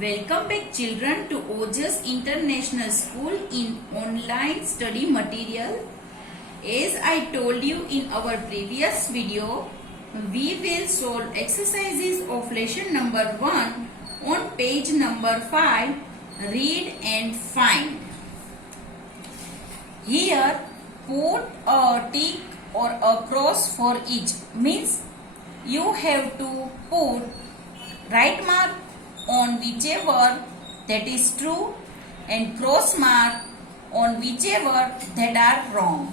Welcome back children to Ojas International School in online study material. As I told you in our previous video, we will solve exercises of lesson number 1 on page number 5, read and find. Here put a tick or a cross for each, means you have to put right mark on whichever that is true and cross mark on whichever that are wrong.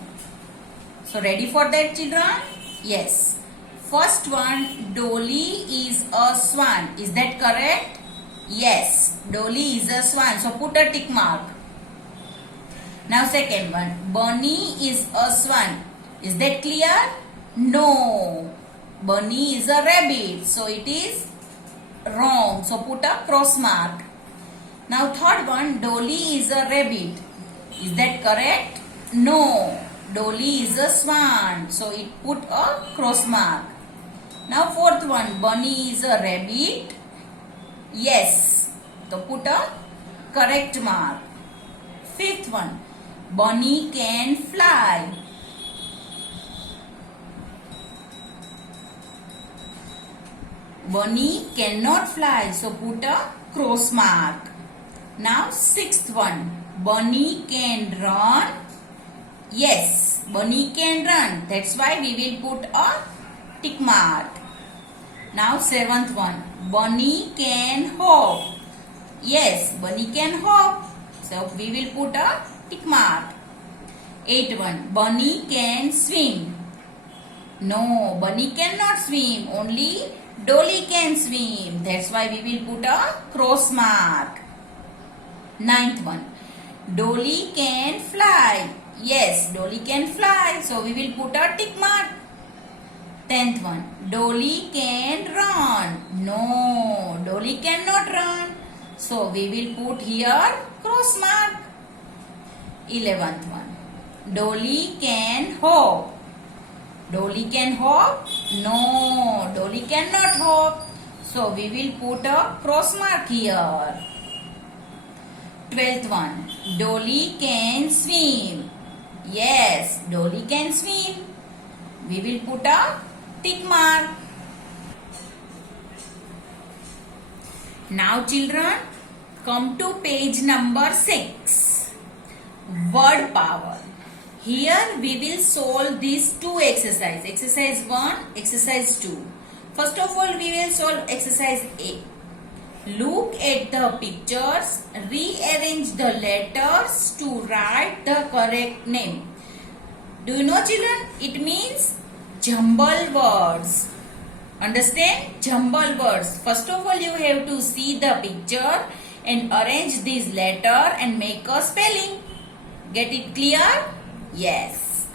So ready for that children? Yes. First one, Dolly is a swan. Is that correct? Yes, Dolly is a swan. So put a tick mark. Now second one, Bunny is a swan. Is that clear? No. Bunny is a rabbit. So it is wrong. So put a cross mark. Now third one, Dolly is a rabbit. Is that correct? No. Dolly is a swan. So it put a cross mark. Now fourth one, Bunny is a rabbit. Yes. So put a correct mark. Fifth one, Bunny can fly. Bunny cannot fly. So put a cross mark. Now sixth one, Bunny can run. Yes, Bunny can run. That's why we will put a tick mark. Now seventh one, Bunny can hop. Yes, Bunny can hop. So we will put a tick mark. Eighth one, Bunny can swim. No, Bunny cannot swim. Only Dolly can swim. That's why we will put a cross mark. Ninth one, Dolly can fly. Yes, Dolly can fly. So we will put a tick mark. 10th one, Dolly can run. No, Dolly cannot run. So we will put here cross mark. 11th one, Dolly can hop. Dolly can hop? No, Dolly cannot hop. So we will put a cross mark here. 12th one, Dolly can swim. Yes, Dolly can swim. We will put a tick mark. Now children, come to page number 6. Word power. Here we will solve these two exercises. Exercise 1, exercise 2. First of all, we will solve exercise A. Look at the pictures. Rearrange the letters to write the correct name. Do you know children? It means jumble words. Understand? Jumble words. First of all, you have to see the picture and arrange these letters and make a spelling. Get it clear? Yes.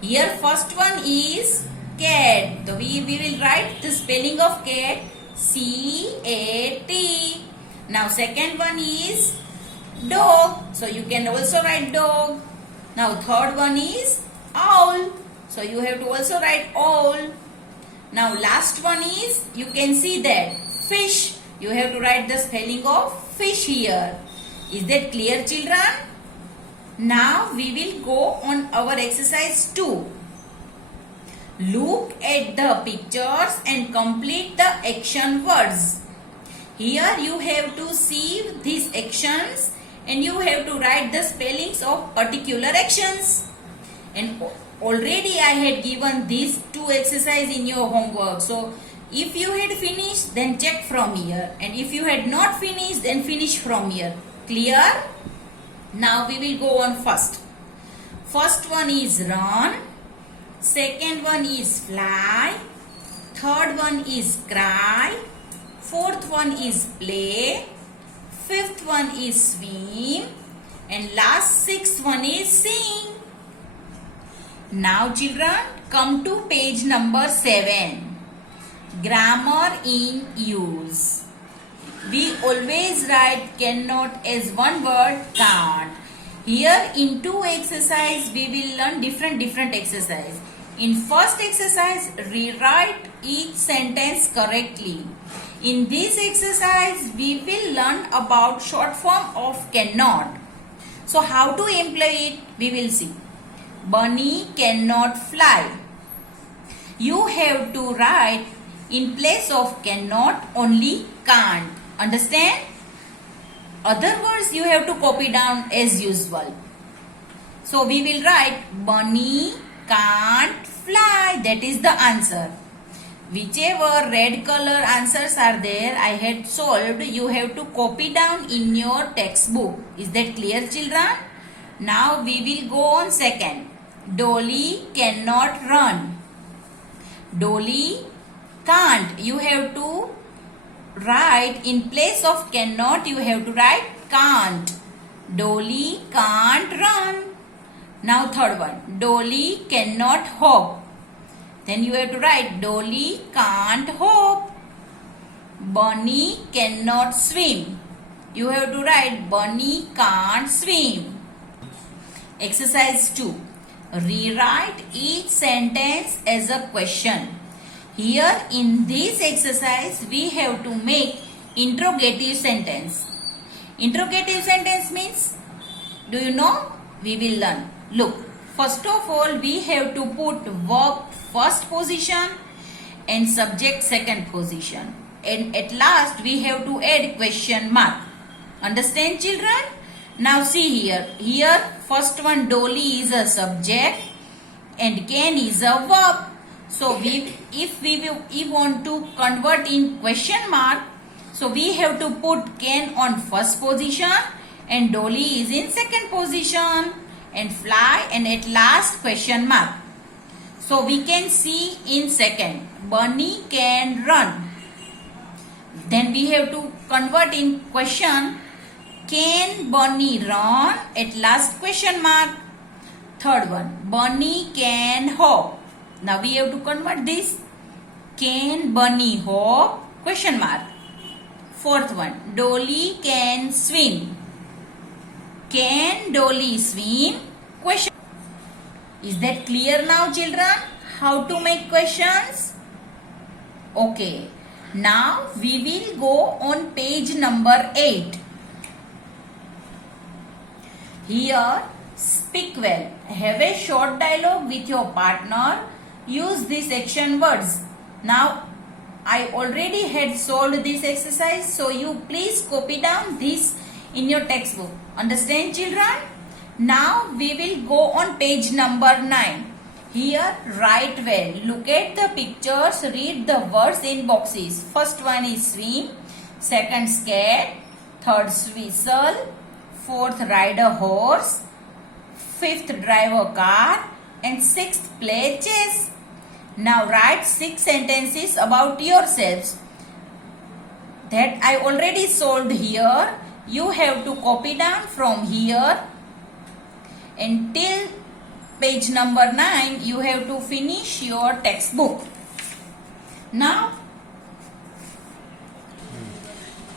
Here first one is cat. So we will write the spelling of cat C-A-T. Now second one is dog. So you can also write dog. Now third one is owl. So you have to also write owl. Now last one is, you can see that fish. You have to write the spelling of fish here. Is that clear children? Now we will go on our exercise 2. Look at the pictures and complete the action words. Here you have to see these actions and you have to write the spellings of particular actions. And already I had given these two exercises in your homework. So if you had finished, then check from here. And if you had not finished, then finish from here. Clear? Now we will go on first. First one is run. Second one is fly. Third one is cry. Fourth one is play. Fifth one is swim. And last sixth one is sing. Now children, come to page number 7. Grammar in use. We always write cannot as one word, can't. Here in two exercise we will learn different exercise. In first exercise, rewrite each sentence correctly. In this exercise, we will learn about short form of cannot. So how to employ it? We will see. Bunny cannot fly. You have to write in place of cannot only can't. Understand? Other words you have to copy down as usual. So we will write Bunny can't fly. That is the answer. Whichever red color answers are there, I had solved. You have to copy down in your textbook. Is that clear, children? Now we will go on second. Dolly cannot run. Dolly can't. You have to write in place of cannot. You have to write can't. Dolly can't run. Now third one. Dolly cannot hop. Then you have to write Dolly can't hop. Bunny cannot swim. You have to write Bunny can't swim. Exercise 2. Rewrite each sentence as a question. Here in this exercise we have to make interrogative sentence. Interrogative sentence means, do you know? We will learn. Look, first of all we have to put verb first position and subject second position, and at last we have to add question mark. Understand, children? Now see here first one, Dolly is a subject and can is a verb. So if we want to convert in question mark, so we have to put can on first position and Dolly is in second position, and fly and at last question mark. So we can see in second, Bunny can run. Then we have to convert in question, can Bunny run? At last question mark. Third one, Bunny can hop. Now we have to convert this, can Bunny hop? Question mark. Fourth one, Dolly can swim. Can Dolly swim? Question. Is that clear now, children? How to make questions? Okay. Now we will go on page number 8. Here, speak well. Have a short dialogue with your partner. Use these action words. Now, I already had solved this exercise, so you please copy down this in your textbook. Understand, children? Now we will go on page number 9. Here write well. Look at the pictures. Read the words in boxes. First one is swim. Second scared. Third whistle. Fourth ride a horse. Fifth drive a car. And sixth play chess. Now write 6 sentences about yourselves. That I already solved here. You have to copy down from here until page number 9. You have to finish your textbook. Now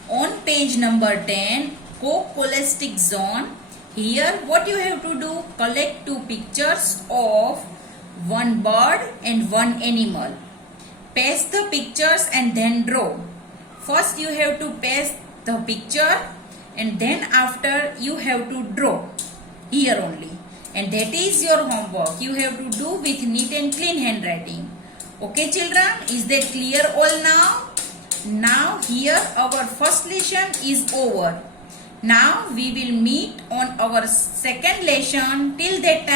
on page number 10, co-scholastic zone. Here what you have to do, collect 2 pictures of one bird and one animal. Paste the pictures and then draw. First you have to paste the picture and then after you have to draw here only, and that is your homework. You have to do with neat and clean handwriting. Okay, children, is that clear all now? Now here our first lesson is over. Now we will meet on our second lesson. Till that time